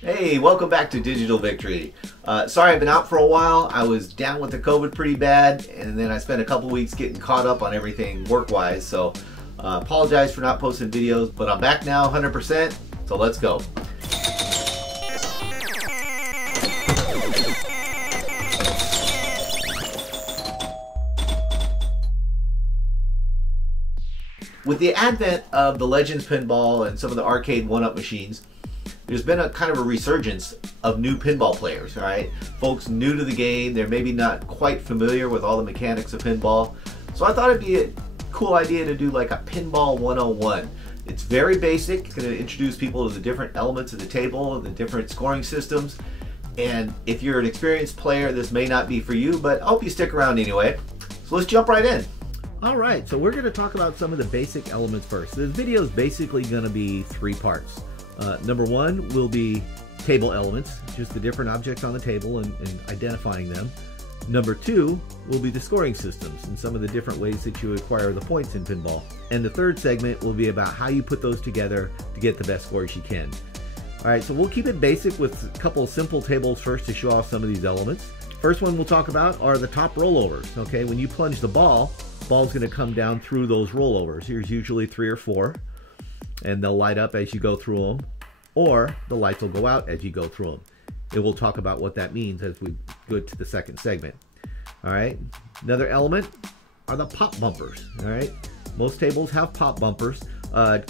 Hey, welcome back to Digital Victory. Sorry I've been out for a while. I was down with the COVID pretty bad, and then I spent a couple weeks getting caught up on everything work-wise, so apologize for not posting videos, but I'm back now 100%, so let's go. With the advent of the Legends Pinball and some of the arcade one-up machines, there's been a kind of a resurgence of new pinball players, all right? Folks new to the game, they're maybe not quite familiar with all the mechanics of pinball. So I thought it'd be a cool idea to do like a Pinball 101. It's very basic. It's going to introduce people to the different elements of the table, the different scoring systems. And if you're an experienced player, this may not be for you, but I hope you stick around anyway. So let's jump right in. All right, so we're going to talk about some of the basic elements first. This video is basically going to be three parts. Number one will be table elements, just the different objects on the table and identifying them. Number two will be the scoring systems and some of the different ways that you acquire the points in pinball. And the third segment will be about how you put those together to get the best scores you can. All right, so we'll keep it basic with a couple of simple tables first to show off some of these elements. First one we'll talk about are the top rollovers. Okay, when you plunge the ball's going to come down through those rollovers. Here's usually 3 or 4. And they'll light up as you go through them, or the lights will go out as you go through them. And we'll talk about what that means as we go to the second segment. All right, another element are the pop bumpers. All right, most tables have pop bumpers.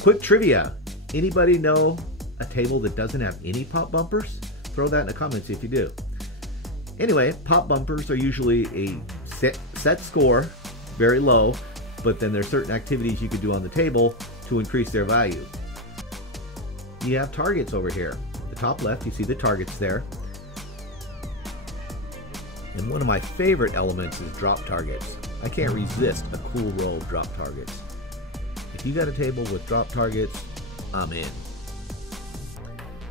Quick trivia, anybody know a table that doesn't have any pop bumpers? Throw that in the comments if you do. Anyway, pop bumpers are usually a set score, very low, but then there's certain activities you could do on the table to increase their value. You have targets over here. The top left, you see the targets there. And one of my favorite elements is drop targets. I can't resist a cool row of drop targets. If you got a table with drop targets, I'm in.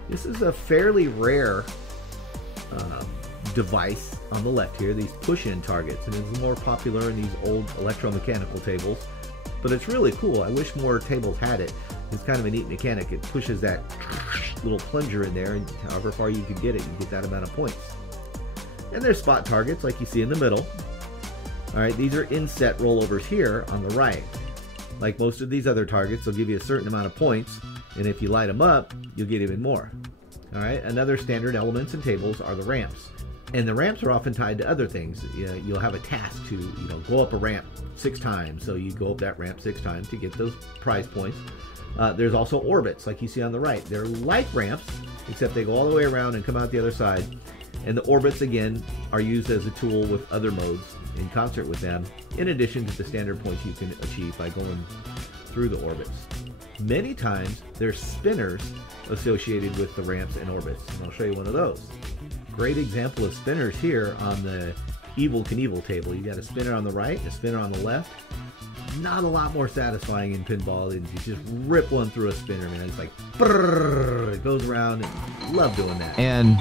This is a fairly rare device on the left here, these push-in targets, and it's more popular in these old electromechanical tables. But it's really cool. I wish more tables had it. It's kind of a neat mechanic. It pushes that little plunger in there, and however far you can get it, you get that amount of points. And there's spot targets like you see in the middle. All right, these are INSET rollovers here on the right. Like most of these other targets, they'll give you a certain amount of points, and if you light them up, you'll get even more. All right, another standard elements in tables are the ramps. And the ramps are often tied to other things. You'll have a task to, go up a ramp 6 times. So you go up that ramp 6 times to get those prize points. There's also orbits, like you see on the right. They're like ramps, except they go all the way around and come out the other side. And the orbits, again, are used as a tool with other modes in concert with them, in addition to the standard points you can achieve by going through the orbits. Many times, there's spinners associated with the ramps and orbits. And I'll show you one of those. Great example of spinners here on the Evel Knievel table. You got a spinner on the right, a spinner on the left. Not a lot more satisfying in pinball than you just rip one through a spinner, man. It's like, brrr, it goes around, and love doing that. And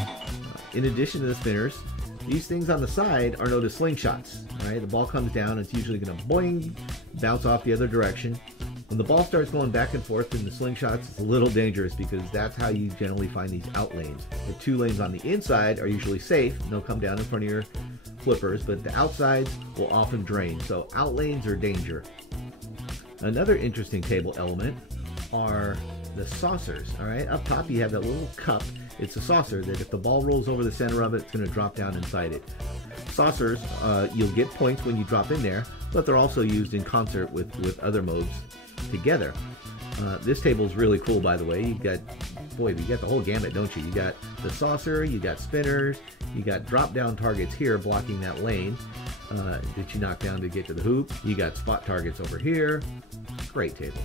in addition to the spinners, these things on the side are known as slingshots. All right, the ball comes down, it's usually going to boing, bounce off the other direction. When the ball starts going back and forth in the slingshots, it's a little dangerous because that's how you generally find these out lanes. The 2 lanes on the inside are usually safe, and they'll come down in front of your flippers, but the outsides will often drain, so out lanes are danger. Another interesting table element are the saucers. All right, up top you have that little cup. It's a saucer that if the ball rolls over the center of it, it's going to drop down inside it. Saucers, you'll get points when you drop in there, but they're also used in concert with other modes together. This table is really cool, by the way. You got the whole gamut, don't you? You got the saucer, you got spinners, you got drop down targets here blocking that lane that you knock down to get to the hoop. You got spot targets over here. Great table.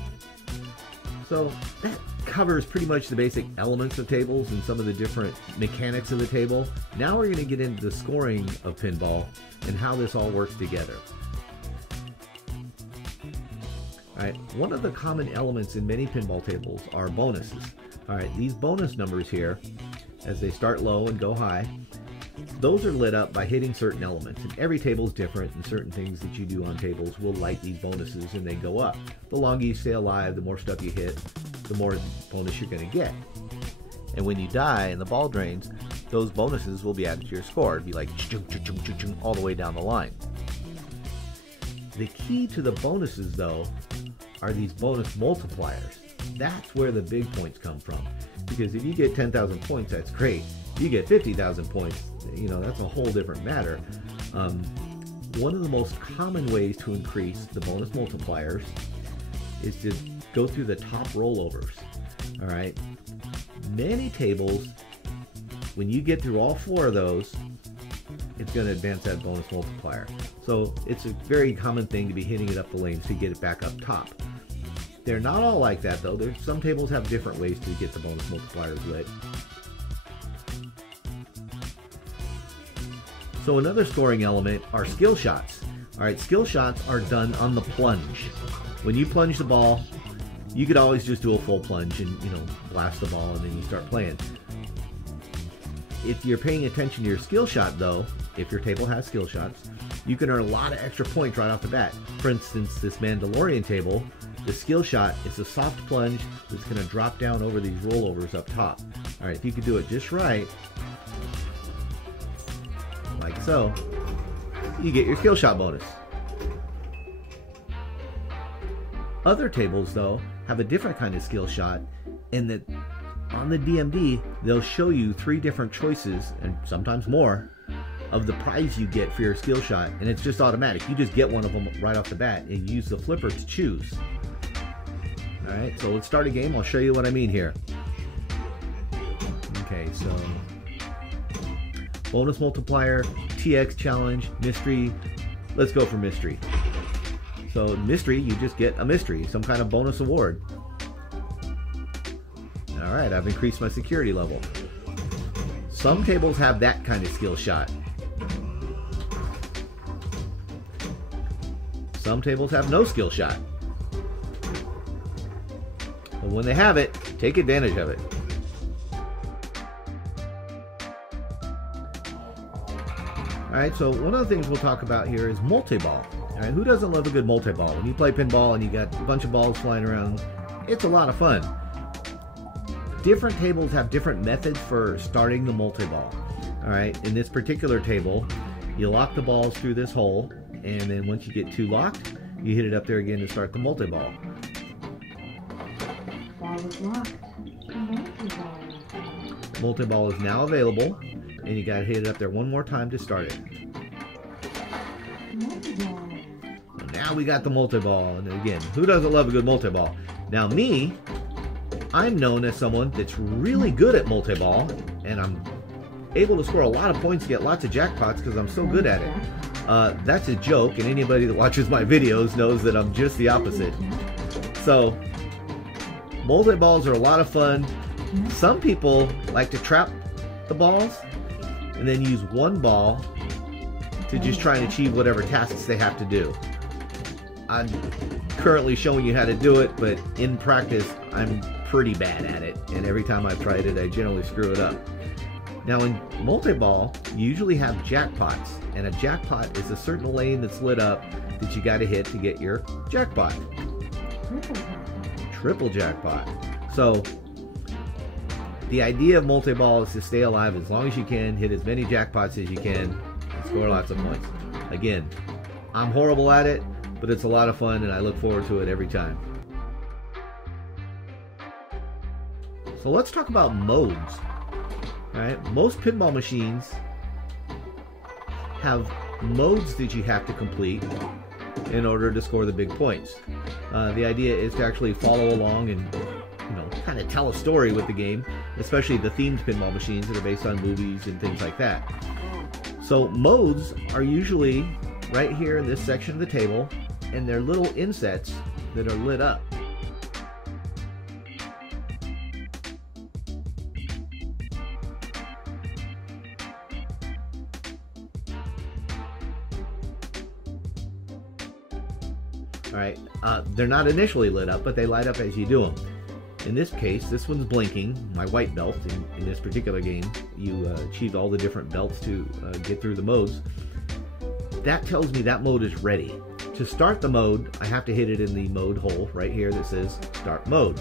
So that covers pretty much the basic elements of tables and some of the different mechanics of the table. Now we're going to get into the scoring of pinball and how this all works together. Alright, one of the common elements in many pinball tables are bonuses. Alright, these bonus numbers here, as they start low and go high, those are lit up by hitting certain elements. And every table is different, and certain things that you do on tables will light these bonuses and they go up. The longer you stay alive, the more stuff you hit, the more bonus you're going to get. And when you die and the ball drains, those bonuses will be added to your score. It'd be like all the way down the line. The key to the bonuses, though, are these bonus multipliers. That's where the big points come from. Because if you get 10,000 points, that's great. If you get 50,000 points, you know, that's a whole different matter. One of the most common ways to increase the bonus multipliers is to go through the top rollovers. All right. Many tables, when you get through all 4 of those, it's going to advance that bonus multiplier. So it's a very common thing to be hitting it up the lanes to get it back up top. They're not all like that, though. Some tables have different ways to get the bonus multipliers lit. So another scoring element are skill shots. All right, skill shots are done on the plunge. When you plunge the ball, you could always just do a full plunge and, you know, blast the ball and then you start playing. If you're paying attention to your skill shot, though, if your table has skill shots, you can earn a lot of extra points right off the bat. For instance, this Mandalorian table, the skill shot is a soft plunge that's going to drop down over these rollovers up top. All right, if you could do it just right, like so, you get your skill shot bonus. Other tables, though, have a different kind of skill shot, in that on the DMD, they'll show you 3 different choices, and sometimes more, of the prize you get for your skill shot, and it's just automatic. You just get one of them right off the bat, and you use the flipper to choose. All right, so let's start a game. I'll show you what I mean here. Okay, so bonus multiplier, TX challenge, mystery. Let's go for mystery. So mystery, you just get a mystery, some kind of bonus award. All right, I've increased my security level. Some tables have that kind of skill shot. Some tables have no skill shot. But when they have it, take advantage of it. All right, so one of the things we'll talk about here is multi-ball. All right, who doesn't love a good multi-ball? When you play pinball and you got a bunch of balls flying around, it's a lot of fun. Different tables have different methods for starting the multi-ball. All right, in this particular table, you lock the balls through this hole, and then once you get 2 locked, you hit it up there again to start the multi-ball. Ball is locked. Multi-ball is now available, and you gotta hit it up there one more time to start it. Now we got the multi-ball, and again, who doesn't love a good multi-ball? Now me, I'm known as someone that's really good at multi-ball, and I'm able to score a lot of points, get lots of jackpots because I'm so good at it. That's a joke, and anybody that watches my videos knows that I'm just the opposite. So, multi-balls are a lot of fun. Some people like to trap the balls and then use one ball to just try and achieve whatever tasks they have to do. I'm currently showing you how to do it, but in practice, I'm pretty bad at it, and every time I've tried it, I generally screw it up. Now in multi-ball, you usually have jackpots, and a jackpot is a certain lane that's lit up that you got to hit to get your jackpot. Triple jackpot. So the idea of multi-ball is to stay alive as long as you can, hit as many jackpots as you can, and score lots of points. Again, I'm horrible at it, but it's a lot of fun, and I look forward to it every time. So let's talk about modes. All right, most pinball machines have modes that you have to complete in order to score the big points. The idea is to actually follow along and, you know, kind of tell a story with the game, especially the themed pinball machines that are based on movies and things like that. So modes are usually right here in this section of the table, and they're little insets that are lit up. All right, they're not initially lit up, but they light up as you do them. In this case, this one's blinking, my white belt. In this particular game, you achieved all the different belts to get through the modes. That tells me that mode is ready. To start the mode, I have to hit it in the mode hole right here that says Start Mode.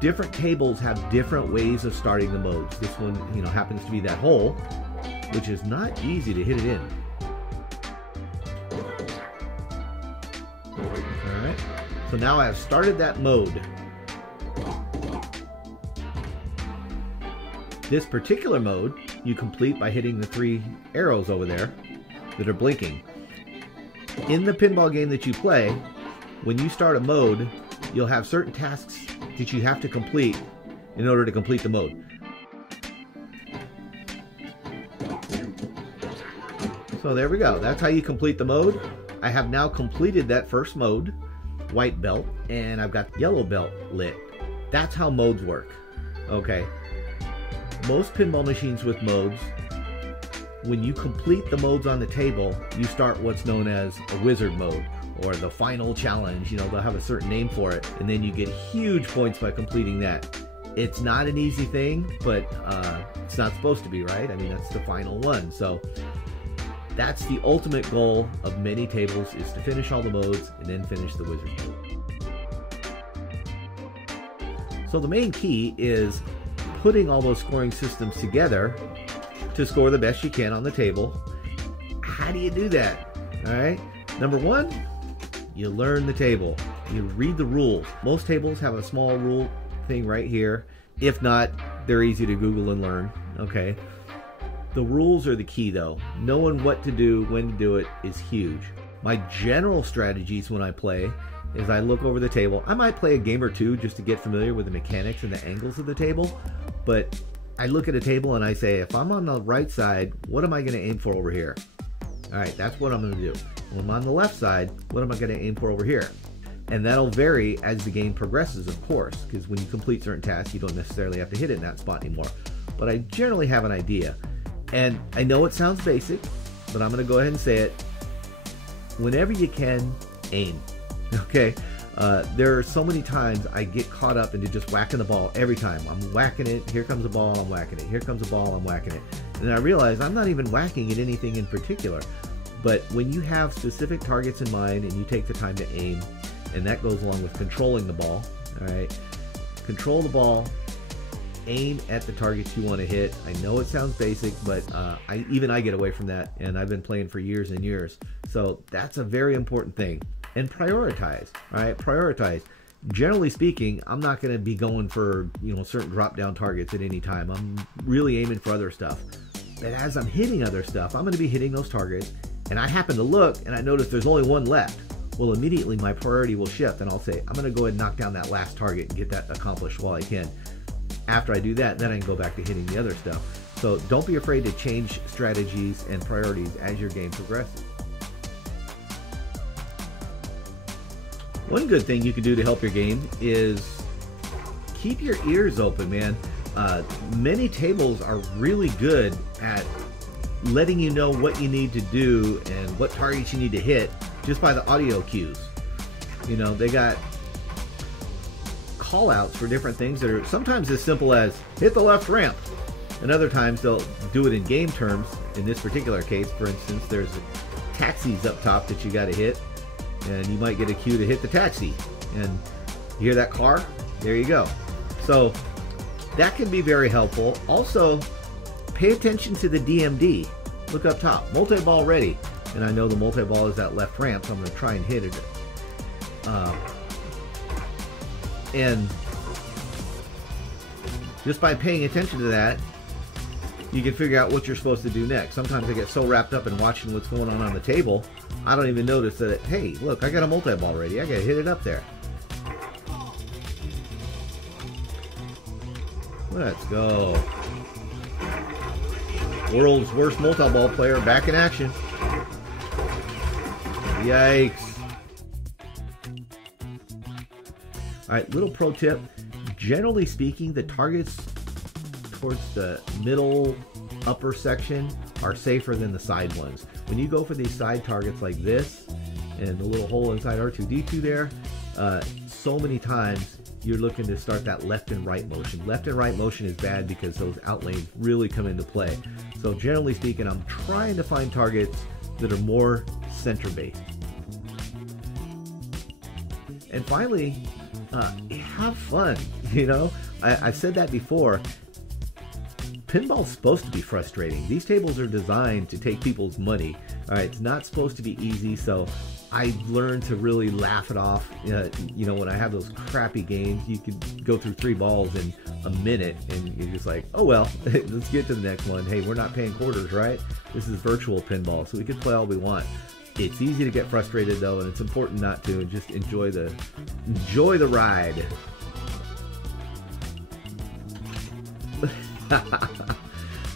different tables have different ways of starting the modes. This one, you know, happens to be that hole, which is not easy to hit it in. All right, so now I have started that mode. This particular mode you complete by hitting the 3 arrows over there that are blinking. In the pinball game that you play, when you start a mode, you'll have certain tasks that you have to complete in order to complete the mode. So there we go. That's how you complete the mode. I have now completed that first mode, white belt, and I've got yellow belt lit. That's how modes work. Okay. Most pinball machines with modes, when you complete the modes on the table, you start what's known as a wizard mode or the final challenge. You know, they'll have a certain name for it, and then you get huge points by completing that. It's not an easy thing, but it's not supposed to be, right? I mean, that's the final one. So that's the ultimate goal of many tables, is to finish all the modes and then finish the wizard mode. So the main key is putting all those scoring systems together to score the best you can on the table. How do you do that? All right. Number one, you learn the table. You read the rules. Most tables have a small rule thing right here. If not, they're easy to Google and learn. Okay. The rules are the key though. Knowing what to do, when to do it is huge. My general strategies when I play is I look over the table. I might play a game or two just to get familiar with the mechanics and the angles of the table, but I look at a table and I say, if I'm on the right side, what am I going to aim for over here? All right, that's what I'm going to do. When I'm on the left side, what am I going to aim for over here? And that'll vary as the game progresses, of course, because when you complete certain tasks, you don't necessarily have to hit it in that spot anymore. But I generally have an idea. And I know it sounds basic, but I'm going to go ahead and say it. Whenever you can, aim. Okay? There are so many times I get caught up into just whacking the ball every time. I'm whacking it, here comes a ball, I'm whacking it, here comes a ball, I'm whacking it. And then I realize I'm not even whacking at anything in particular. But when you have specific targets in mind and you take the time to aim, and that goes along with controlling the ball, all right? Control the ball, aim at the targets you want to hit. I know it sounds basic, but even I get away from that, and I've been playing for years and years. So that's a very important thing. And prioritize, all right? Prioritize. Generally speaking, I'm not going to be going for, you know, certain drop-down targets at any time. I'm really aiming for other stuff. But as I'm hitting other stuff, I'm going to be hitting those targets, and I happen to look and I notice there's only one left. Well, immediately my priority will shift, and I'll say, I'm going to go ahead and knock down that last target and get that accomplished while I can. After I do that, then I can go back to hitting the other stuff. So don't be afraid to change strategies and priorities as your game progresses. One good thing you can do to help your game is keep your ears open, man. Many tables are really good at letting you know what you need to do and what targets you need to hit just by the audio cues. You know, they got call outs for different things that are sometimes as simple as hit the left ramp, and other times they'll do it in game terms. In this particular case, for instance, there's taxis up top that you got to hit, and you might get a cue to hit the taxi, and you hear that car, there you go. So that can be very helpful. Also, pay attention to the DMD. Look up top, multi-ball ready, and I know the multi-ball is that left ramp, so I'm going to try and hit it. And just by paying attention to that, you can figure out what you're supposed to do next. Sometimes I get so wrapped up in watching what's going on the table, I don't even notice that, hey, look, I got a multi-ball ready. I got to hit it up there. Let's go. World's worst multi-ball player back in action. Yikes. All right, little pro tip. Generally speaking, the targets towards the middle upper section are safer than the side ones. When you go for these side targets like this and the little hole inside R2-D2 there, so many times you're looking to start that left and right motion. Left and right motion is bad because those outlanes really come into play. So generally speaking, I'm trying to find targets that are more center-based. And finally, have fun. You know, I've said that before. Pinball's supposed to be frustrating. These tables are designed to take people's money. All right, it's not supposed to be easy, so I learned to really laugh it off. You know, when I have those crappy games, you could go through 3 balls in a minute, and you're just like, oh well, let's get to the next one. Hey, we're not paying quarters, right? This is virtual pinball, so we can play all we want. It's easy to get frustrated though, and it's important not to, and just enjoy the ride.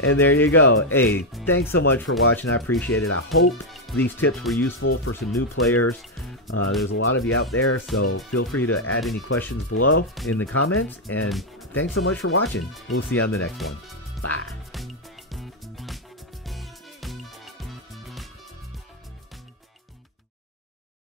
And there you go. Hey, thanks so much for watching. I appreciate it. I hope these tips were useful for some new players. There's a lot of you out there, so feel free to add any questions below in the comments. And thanks so much for watching. We'll see you on the next one. Bye.